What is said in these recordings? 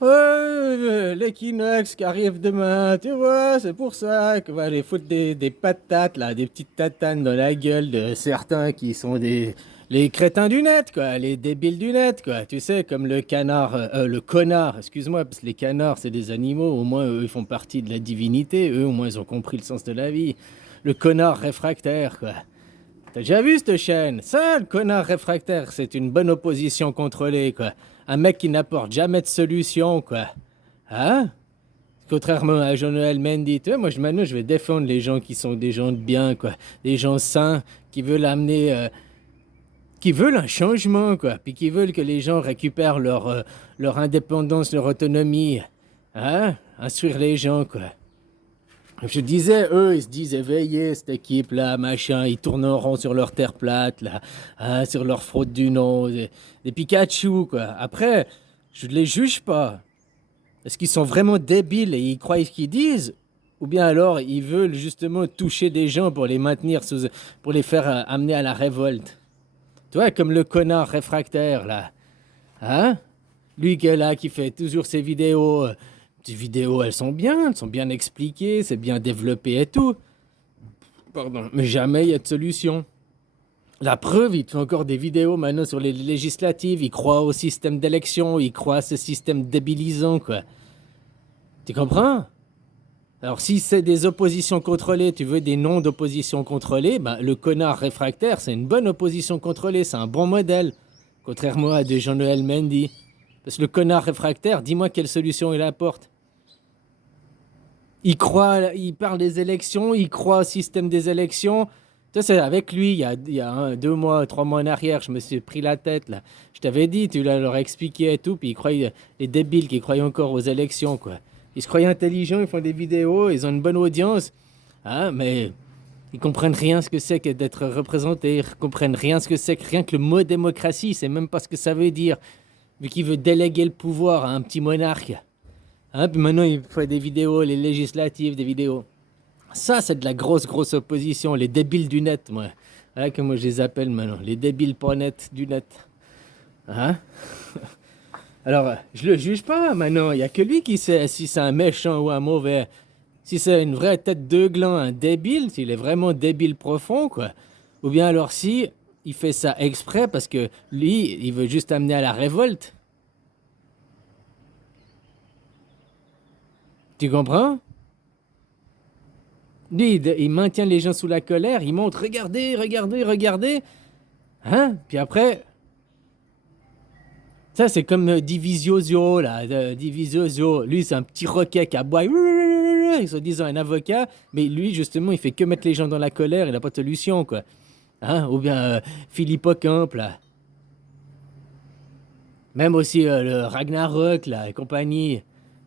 Ouais, l'équinoxe qui arrive demain, tu vois, c'est pour ça qu'on va aller foutre des patates, là, des petites tatanes dans la gueule de certains qui sont les crétins du net, quoi, les débiles du net, quoi. Tu sais, comme le canard, le connard, excuse-moi, parce que les canards, c'est des animaux, au moins, eux, ils font partie de la divinité, eux, au moins, ils ont compris le sens de la vie. Le connard réfractaire, quoi. T'as déjà vu cette chaîne? Ça, le connard réfractaire, c'est une bonne opposition contrôlée, quoi. Un mec qui n'apporte jamais de solution, quoi. Hein? Contrairement à Jean-Noël Mendy, tu vois, moi, maintenant, je vais défendre les gens qui sont des gens de bien, quoi. Des gens sains, qui veulent amener... qui veulent un changement, quoi. Puis qui veulent que les gens récupèrent leur indépendance, leur autonomie. Hein? Instruire les gens, quoi. Je disais, eux, ils se disent éveillés, cette équipe-là, machin, ils tourneront sur leur terre plate, là, hein, sur leur fraude du nom, des Pikachu, quoi. Après, je ne les juge pas. Est-ce qu'ils sont vraiment débiles et ils croient ce qu'ils disent? Ou bien alors, ils veulent justement toucher des gens pour les maintenir, pour les faire amener à la révolte? Tu vois, comme le connard réfractaire, là. Hein? Lui qui est là, qui fait toujours ses vidéos. Ces vidéos, elles sont bien expliquées, c'est bien développé et tout. Pardon. Mais jamais il y a de solution. La preuve, il fait encore des vidéos maintenant sur les législatives, il croit au système d'élection, il croit à ce système débilisant, quoi. Tu comprends? Alors si c'est des oppositions contrôlées, tu veux des noms d'opposition contrôlées, ben, le connard réfractaire, c'est une bonne opposition contrôlée, c'est un bon modèle. Contrairement à de Jean-Noël Mendy. Parce que le connard réfractaire, dis-moi quelle solution il apporte. Il parle des élections, il croit au système des élections. Ça, c'est avec lui, il y a 2 mois, 3 mois en arrière, je me suis pris la tête, là. Je t'avais dit, tu l'as leur expliqué et tout, puis ils croyaient, les débiles qui croyaient encore aux élections, quoi. Ils se croyaient intelligents, ils font des vidéos, ils ont une bonne audience, hein, mais ils comprennent rien ce que c'est que d'être représentés, ils comprennent rien ce que c'est que rien que le mot démocratie, c'est même pas ce que ça veut dire, vu qu'il veut déléguer le pouvoir à un petit monarque. Hein, puis maintenant, il fait des vidéos, les législatives, des vidéos. Ça, c'est de la grosse, grosse opposition. Les débiles du net, moi. Voilà comment je les appelle maintenant. Les débiles pas net du net. Hein? Alors, je le juge pas maintenant. Il n'y a que lui qui sait si c'est un méchant ou un mauvais. Si c'est une vraie tête de gland, un débile, s'il est vraiment débile profond, quoi. Ou bien alors si il fait ça exprès parce que lui, il veut juste amener à la révolte. Tu comprends? Lui, il maintient les gens sous la colère, il montre, regardez, regardez, regardez. Hein? Puis après, ça c'est comme Divisioso, là. Divisioso, lui c'est un petit roquet qui aboie, il se disant un avocat, mais lui justement il fait que mettre les gens dans la colère, il n'a pas de solution, quoi. Hein? Ou bien Philippe Ocamp, là. Même aussi le Ragnarok, là, et compagnie.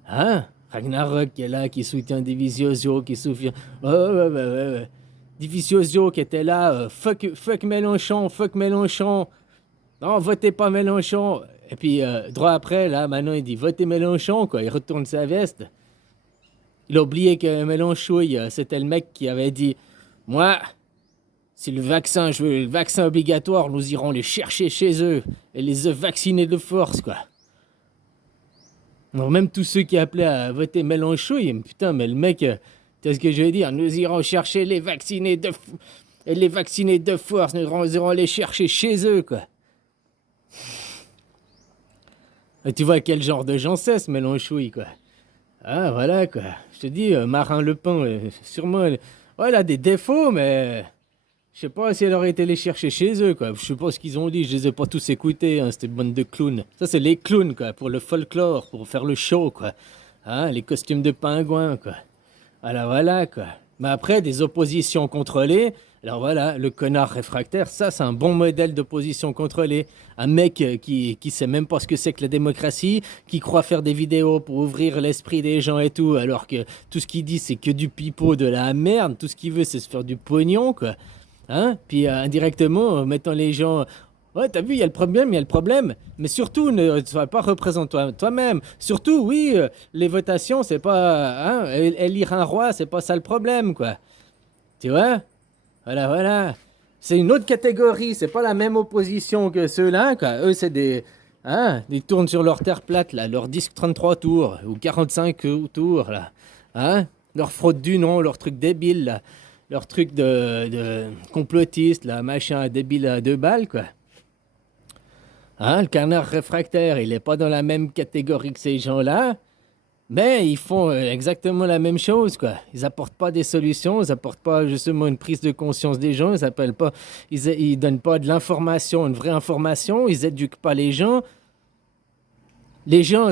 Hein? Ragnarok qui est là, qui soutient Divisioso, qui soutient... Ouais, ouais, ouais, ouais, ouais. Divisioso qui était là, fuck Mélenchon, fuck Mélenchon. Non, votez pas Mélenchon. Et puis, droit après, là, maintenant, il dit votez Mélenchon, quoi. Il retourne sa veste. Il a oublié que Mélenchon, c'était le mec qui avait dit moi, si je veux le vaccin obligatoire, nous irons les chercher chez eux et les vacciner de force, quoi. Alors, même tous ceux qui appelaient à voter Mélenchon, ils putain, mais le mec, tu sais ce que je veux dire? Nous irons chercher et les vacciner de force, nous irons les chercher chez eux, quoi. Et tu vois quel genre de gens c'est, ce Mélenchouille, quoi. Ah, voilà, quoi. Je te dis, Marin Le Pen, sûrement, ouais, elle a des défauts, mais je sais pas si elle aurait été les chercher chez eux, quoi. Je sais pas ce qu'ils ont dit, je les ai pas tous écoutés, hein, cette bande de clowns. Ça, c'est les clowns, quoi, pour le folklore, pour faire le show, quoi. Hein, les costumes de pingouins, quoi. Voilà, voilà, quoi. Mais après, des oppositions contrôlées. Alors voilà, le connard réfractaire, ça, c'est un bon modèle d'opposition contrôlée. Un mec qui sait même pas ce que c'est que la démocratie, qui croit faire des vidéos pour ouvrir l'esprit des gens et tout, alors que tout ce qu'il dit, c'est que du pipeau, de la merde. Tout ce qu'il veut, c'est se faire du pognon, quoi. Hein? Puis indirectement, en mettant les gens. Ouais, t'as vu, il y a le problème, il y a le problème. Mais surtout, ne sois pas représente toi-même. Surtout, oui, les votations, c'est pas. Hein, élire un roi, c'est pas ça le problème, quoi. Tu vois? Voilà, voilà. C'est une autre catégorie, c'est pas la même opposition que ceux-là, quoi. Eux, c'est des. Hein, ils tournent sur leur terre plate, là, leur disque 33 tours, ou 45 tours, là. Hein, leur fraude du nom, leur truc débile, là. Leur truc de complotiste, là, machin débile à 2 balles, quoi. Hein, le canard réfractaire, il est pas dans la même catégorie que ces gens-là, mais ils font exactement la même chose, quoi. Ils apportent pas des solutions, ils apportent pas justement une prise de conscience des gens, ils appellent pas, ils donnent pas de l'information, une vraie information, ils éduquent pas les gens. Les gens,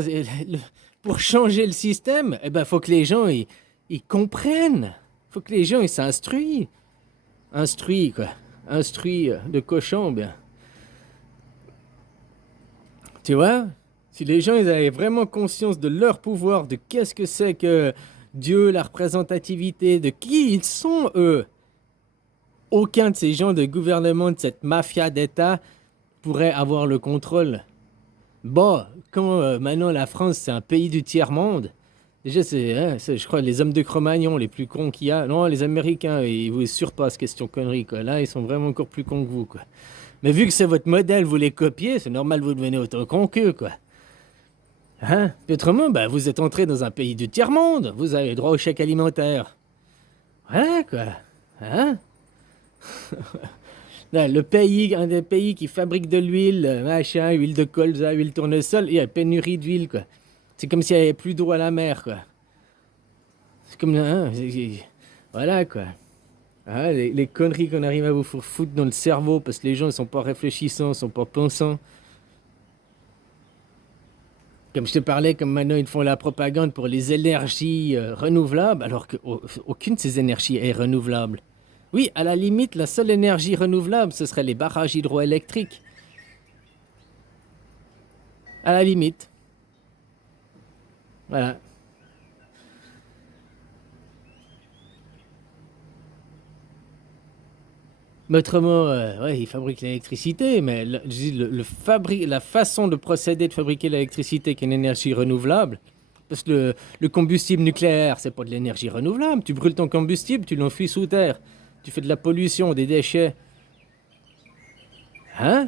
pour changer le système, eh ben, faut que les gens, ils comprennent. Faut que les gens, ils s'instruisent. Instruits, quoi. Instruits de cochon, bien. Tu vois? Si les gens, ils avaient vraiment conscience de leur pouvoir, de qu'est-ce que c'est que Dieu, la représentativité, de qui ils sont, eux. Aucun de ces gens de gouvernement, de cette mafia d'État, pourrait avoir le contrôle. Bon, quand maintenant la France, c'est un pays du tiers-monde, déjà, je crois, les hommes de Cro-Magnon, les plus cons qu'il y a. Non, les Américains, ils vous surpassent, question connerie, quoi. Là, ils sont vraiment encore plus cons que vous, quoi. Mais vu que c'est votre modèle, vous les copiez, c'est normal, vous devenez autant cons qu'eux, quoi. Hein? Puis autrement, bah, vous êtes entré dans un pays du tiers-monde. Vous avez droit au chèque alimentaire. Voilà, quoi. Hein? Là, le pays, un des pays qui fabrique de l'huile, machin, huile de colza, huile tournesol, il y a pénurie d'huile, quoi. C'est comme s'il n'y avait plus d'eau à la mer, quoi. C'est comme... hein, voilà, quoi. Ah, les conneries qu'on arrive à vous faire foutre dans le cerveau parce que les gens ne sont pas réfléchissants, ne sont pas pensants. Comme je te parlais, comme maintenant ils font la propagande pour les énergies renouvelables, alors qu'aucune de ces énergies est renouvelable. Oui, à la limite, la seule énergie renouvelable, ce serait les barrages hydroélectriques. À la limite. Voilà. Mais autrement, ouais, ils fabriquent l'électricité, mais je dis, la façon de procéder de fabriquer l'électricité qui est une énergie renouvelable, parce que le combustible nucléaire, c'est pas de l'énergie renouvelable. Tu brûles ton combustible, tu l'enfuis sous terre. Tu fais de la pollution, des déchets. Hein?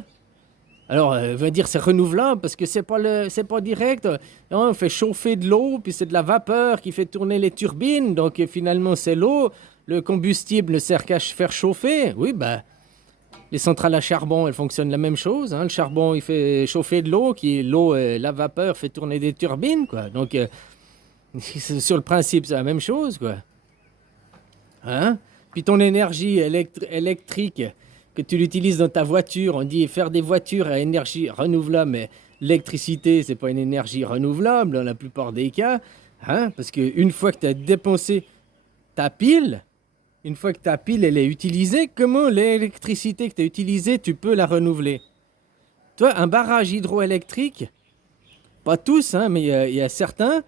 Alors, va dire c'est renouvelable parce que c'est pas direct. Non, on fait chauffer de l'eau, puis c'est de la vapeur qui fait tourner les turbines. Donc finalement, c'est l'eau. Le combustible ne sert qu'à faire chauffer. Oui, bah, les centrales à charbon, elles fonctionnent la même chose. Hein. Le charbon, il fait chauffer de l'eau, la vapeur fait tourner des turbines, quoi. Donc, sur le principe, c'est la même chose, quoi. Hein? Puis ton énergie électrique que tu l'utilises dans ta voiture, on dit faire des voitures à énergie renouvelable, mais l'électricité, c'est pas une énergie renouvelable dans la plupart des cas, hein? Parce qu'une fois que tu as dépensé ta pile, une fois que ta pile elle est utilisée, comment l'électricité que tu as utilisée, tu peux la renouveler? Toi, un barrage hydroélectrique, pas tous, hein, mais il y a certains,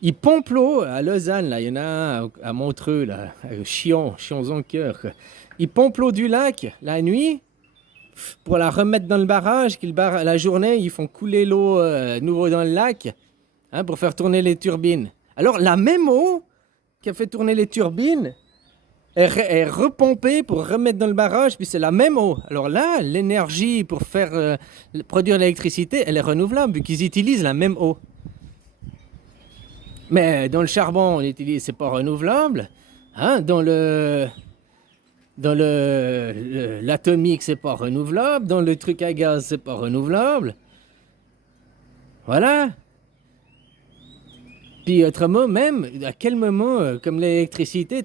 ils pompent l'eau à Lausanne, là, il y en a un à Montreux, là, Chions-en-Cœur. Ils pompent l'eau du lac la nuit pour la remettre dans le barrage, la journée, ils font couler l'eau nouveau dans le lac, hein, pour faire tourner les turbines. Alors, la même eau qui a fait tourner les turbines est repompée pour remettre dans le barrage, puis c'est la même eau. Alors là, l'énergie pour faire produire l'électricité, elle est renouvelable, vu qu'ils utilisent la même eau. Mais dans le charbon, c'est pas renouvelable. Hein? L'atomique, c'est pas renouvelable. Dans le truc à gaz, c'est pas renouvelable. Voilà. Puis autrement, même, à quel moment, comme l'électricité,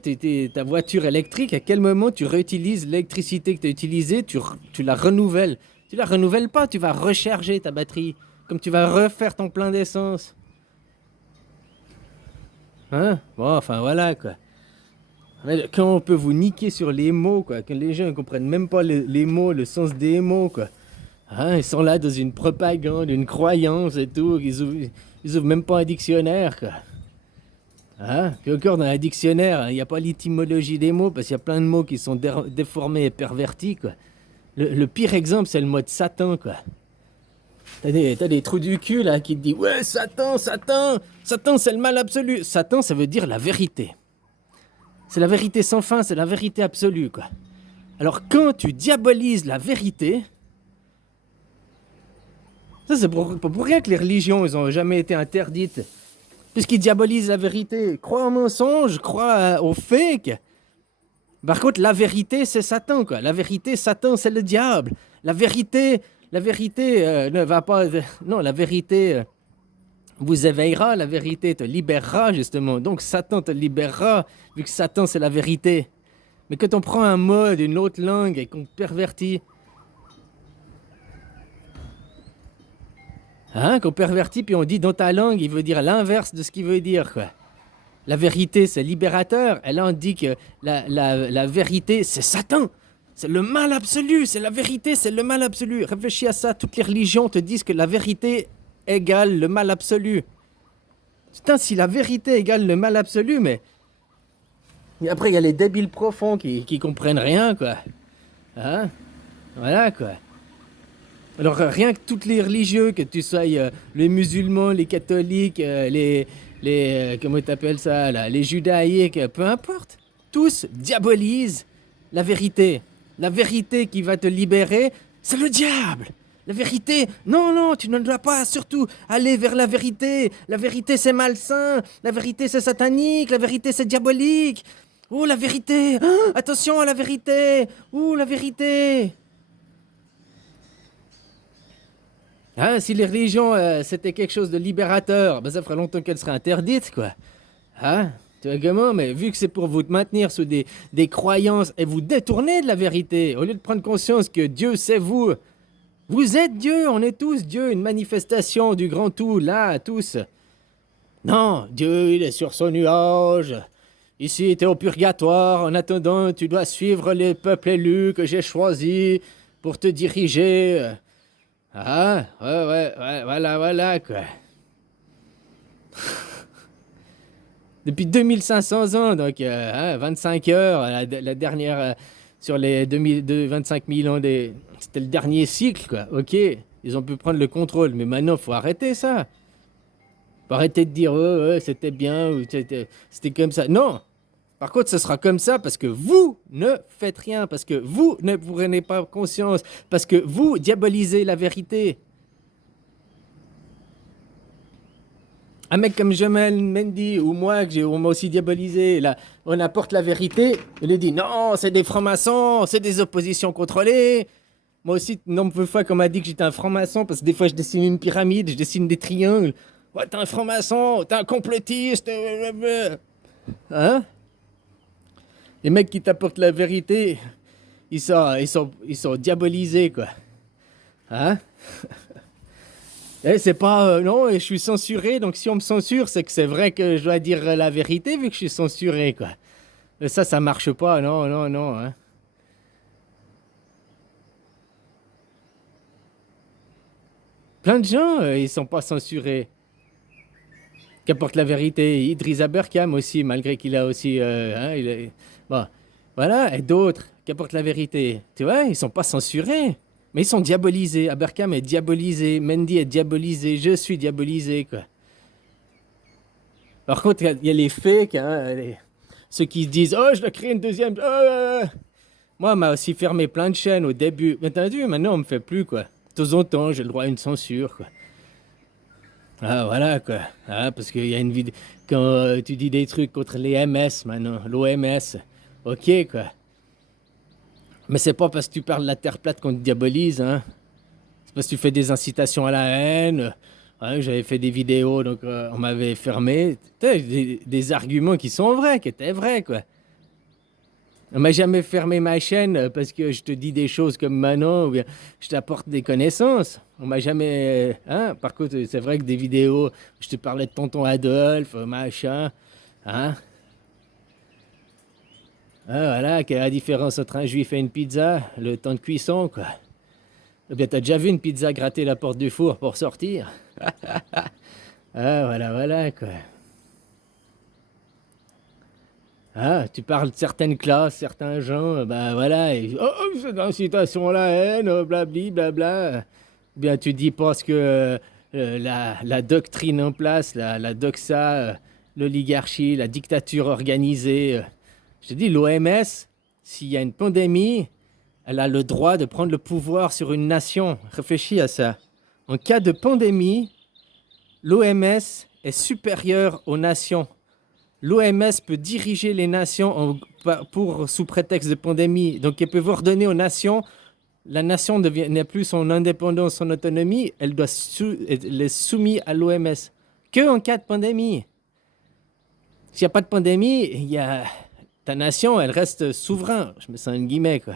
ta voiture électrique, à quel moment tu réutilises l'électricité que tu as utilisée, tu la renouvelles. Tu la renouvelles pas, tu vas recharger ta batterie. Comme tu vas refaire ton plein d'essence. Hein? Bon, enfin voilà, quoi. Quand on peut vous niquer sur les mots, quoi, quand les gens ne comprennent même pas les mots, le sens des mots, quoi. Hein, ils sont là dans une propagande, une croyance et tout, ils ouvrent même pas un dictionnaire, quoi. Hein? Puis encore dans un dictionnaire, il n'y a pas l'étymologie des mots, parce qu'il y a plein de mots qui sont déformés et pervertis, quoi. Le pire exemple, c'est le mot de Satan, quoi. T'as des trous du cul, là, qui te disent « Ouais, Satan, Satan, Satan, c'est le mal absolu !» Satan, ça veut dire la vérité. C'est la vérité sans fin, c'est la vérité absolue, quoi. Alors quand tu diabolises la vérité, Ça, c'est pour rien que les religions, ils ont jamais été interdites. Puisqu'ils diabolisent la vérité. Crois au mensonge, crois au fake. Par contre, la vérité, c'est Satan, quoi. La vérité, Satan, c'est le diable. La vérité ne va pas... non, la vérité vous éveillera, la vérité te libérera, justement. Donc, Satan te libérera, vu que Satan, c'est la vérité. Mais quand on prend un mot d'une autre langue et qu'on pervertit... qu'on pervertit, puis on dit dans ta langue, il veut dire l'inverse de ce qu'il veut dire, quoi. La vérité, c'est libérateur. Et là, on dit que la vérité, c'est Satan. C'est le mal absolu. C'est la vérité, c'est le mal absolu. Réfléchis à ça. Toutes les religions te disent que la vérité égale le mal absolu. Putain, si la vérité égale le mal absolu, mais... Et après, il y a les débiles profonds qui comprennent rien, quoi. Voilà, quoi. Alors, rien que toutes les religieux, que tu sois les musulmans, les catholiques, comment t'appelles ça, là, les judaïques, peu importe, tous diabolisent la vérité. La vérité qui va te libérer, c'est le diable. La vérité, non, tu ne dois pas surtout aller vers la vérité. La vérité, c'est malsain. La vérité, c'est satanique. La vérité, c'est diabolique. Oh, la vérité, attention à la vérité. Oh, la vérité. Si les religions, c'était quelque chose de libérateur, ben ça ferait longtemps qu'elles seraient interdites, quoi. Tu vois comment? Mais vu que c'est pour vous maintenir sous des croyances et vous détourner de la vérité, au lieu de prendre conscience que Dieu, c'est vous. Vous êtes Dieu, on est tous Dieu, une manifestation du grand tout, là, tous. Non, Dieu, il est sur son nuage. Ici, t'es au purgatoire. En attendant, tu dois suivre les peuples élus que j'ai choisis pour te diriger. Ouais, voilà, quoi. Depuis 2500 ans, donc 25 heures, la dernière, sur les 25 000 ans, c'était le dernier cycle, quoi. Ok, ils ont pu prendre le contrôle, mais maintenant, faut arrêter ça. Faut arrêter de dire, ouais, c'était bien, ou c'était comme ça. Non! Par contre, ce sera comme ça parce que vous ne faites rien, parce que vous ne prenez pas conscience, parce que vous diabolisez la vérité. Un mec comme Jamel Mendy ou moi, on m'a aussi diabolisé, là, on apporte la vérité, il dit non, c'est des francs-maçons, c'est des oppositions contrôlées. Moi aussi, nombre de fois qu'on m'a dit que j'étais un franc-maçon, parce que des fois je dessine une pyramide, je dessine des triangles. Ouais, t'es un franc-maçon, t'es un complotiste. Les mecs qui t'apportent la vérité, ils sont diabolisés, quoi. C'est pas... non, je suis censuré, donc si on me censure, c'est que c'est vrai que je dois dire la vérité, vu que je suis censuré, quoi. Mais ça marche pas, non. Plein de gens, ils sont pas censurés. Qui apportent la vérité. Idriss Aberkam aussi, malgré qu'il a aussi... Bon, voilà, et d'autres qui apportent la vérité. Tu vois, ils sont pas censurés. Mais ils sont diabolisés. Aberkam est diabolisé. Mendy est diabolisé. Je suis diabolisé, quoi. Par contre, il y a les fakes, ceux qui se disent « Oh, je dois créer une deuxième... Moi, on m'a aussi fermé plein de chaînes au début. Mais t'as vu, maintenant, on me fait plus, quoi. De temps en temps, j'ai le droit à une censure, quoi. Voilà, quoi. Parce qu'il y a une vidéo... Quand tu dis des trucs contre les MS, maintenant, l'OMS, ok, quoi. Mais c'est pas parce que tu parles de la Terre plate qu'on te diabolise, C'est parce que tu fais des incitations à la haine. J'avais fait des vidéos, donc on m'avait fermé. Des arguments qui sont vrais, qui étaient vrais, quoi. On m'a jamais fermé ma chaîne parce que je te dis des choses comme maintenant, ou bien je t'apporte des connaissances. On m'a jamais... Par contre, c'est vrai que des vidéos, je te parlais de tonton Adolphe, machin. Voilà, quelle est la différence entre un juif et une pizza? Le temps de cuisson, quoi. Eh bien, t'as déjà vu une pizza gratter la porte du four pour sortir? Voilà, quoi. Tu parles de certaines classes, certains gens, voilà, c'est l'incitation à la haine, blabli, blabla. Bien, tu dis parce que la doctrine en place, la doxa, l'oligarchie, la dictature organisée. Je te dis, l'OMS, s'il y a une pandémie, elle a le droit de prendre le pouvoir sur une nation. Réfléchis à ça. En cas de pandémie, l'OMS est supérieure aux nations. L'OMS peut diriger les nations sous prétexte de pandémie. Donc, elle peut ordonner aux nations, la nation n'est plus son indépendance, son autonomie, elle est soumise à l'OMS. Que en cas de pandémie. S'il n'y a pas de pandémie, ta nation, elle reste souveraine. Je me sens une guillemets, quoi.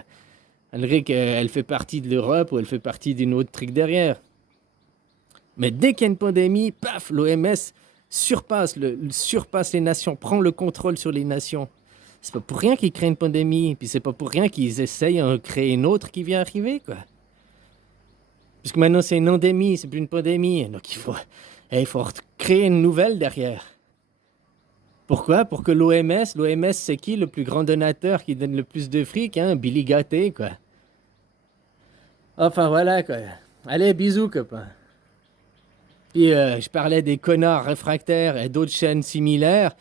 Malgré qu'elle fait partie de l'Europe ou elle fait partie d'une autre truc derrière. Mais dès qu'il y a une pandémie, paf, l'OMS surpasse les nations, prend le contrôle sur les nations. C'est pas pour rien qu'ils créent une pandémie, puis c'est pas pour rien qu'ils essayent de créer une autre qui vient arriver, quoi. Puisque maintenant c'est une endémie, c'est plus une pandémie, donc il faut créer une nouvelle derrière. Pourquoi? Pour que l'OMS c'est qui le plus grand donateur qui donne le plus de fric, hein? Billy Gaté, quoi. Enfin voilà, quoi. Allez, bisous, copain. Puis je parlais des connards réfractaires et d'autres chaînes similaires.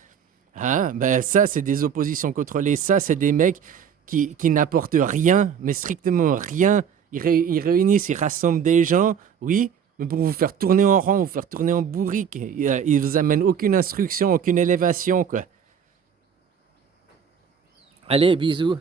Hein? Ben, ça, c'est des oppositions contrôlées. Ça, c'est des mecs qui n'apportent rien, mais strictement rien. Ils réunissent, ils rassemblent des gens, oui, mais pour vous faire tourner en rond, vous faire tourner en bourrique. Ils vous amènent aucune instruction, aucune élévation, quoi. Allez, bisous.